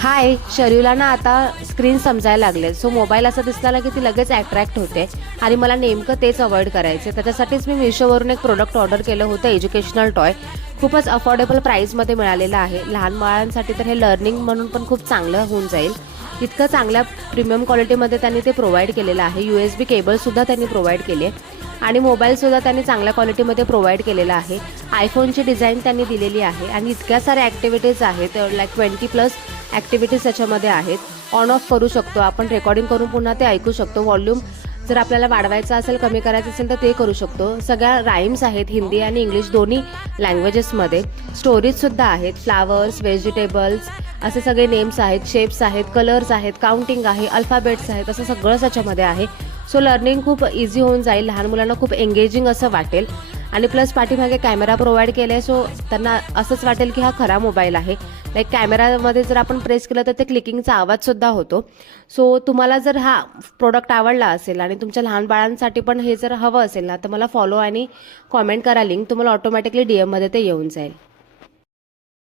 हाय, शरीला ना आता स्क्रीन समजायला लागले. सो मोबाईल असं दिसला की ती लगेच अट्रॅक्ट होते आणि मला नेमकं तेच अवॉइड करायचे. त्याच्यासाठीच मी मिशोवरून एक प्रोडक्ट ऑर्डर केलं होतं, एज्युकेशनल टॉय. खूपच अफोर्डेबल प्राईसमध्ये मिळालेलं आहे. लहान बाळांसाठी तर हे लर्निंग म्हणून पण खूप चांगलं होऊन जाईल. इतकं चांगल्या प्रीमियम क्वालिटीमध्ये त्यांनी ते प्रोव्हाइड केलेलं आहे. USB केबलसुद्धा त्यांनी प्रोव्हाइड केली आहे आणि मोबाईलसुद्धा त्यांनी चांगल्या क्वालिटीमध्ये प्रोव्हाइड केलेला आहे. आयफोनची डिझाईन त्यांनी दिलेली आहे आणि इतक्या साऱ्या ॲक्टिव्हिटीज आहेत, लाईक 20+ ॲक्टिव्हिटीज त्याच्यामध्ये आहेत. ऑन ऑफ करू शकतो आपण, रेकॉर्डिंग करून पुन्हा ते ऐकू शकतो. व्हॉल्यूम जर आपल्याला वाढवायचा असेल, कमी करायचं असेल तर ते करू शकतो. सगळ्या राईम्स आहेत, हिंदी आणि इंग्लिश दोन्ही लँग्वेजेसमध्ये. स्टोरीजसुद्धा आहेत, फ्लावर्स, व्हेजिटेबल्स, असे सगळे नेम्स आहेत, शेप्स आहेत, कलर्स आहेत, काउंटिंग आहे, अल्फाबेट्स आहेत, असं सगळं त्याच्यामध्ये आहे. सो लर्निंग खूप इझी होऊन जाईल. लहान मुलांना खूप एंगेजिंग असं वाटेल आणि प्लस पाठीमागे कॅमेरा प्रोव्हाइड केला आहे. सो त्यांना असंच वाटेल की हा खरा मोबाईल आहे. लाईक कॅमेरामध्ये जर आपण प्रेस केलं तर ते क्लिकिंगचा आवाजसुद्धा होतो. सो तुम्हाला जर हा प्रोडक्ट आवडला असेल आणि तुमच्या लहान बाळांसाठी पण हे जर हवं असेल ना, तर मला फॉलो आणि कॉमेंट करा. लिंक तुम्हाला ऑटोमॅटिकली DM मध्ये ते येऊन जाईल.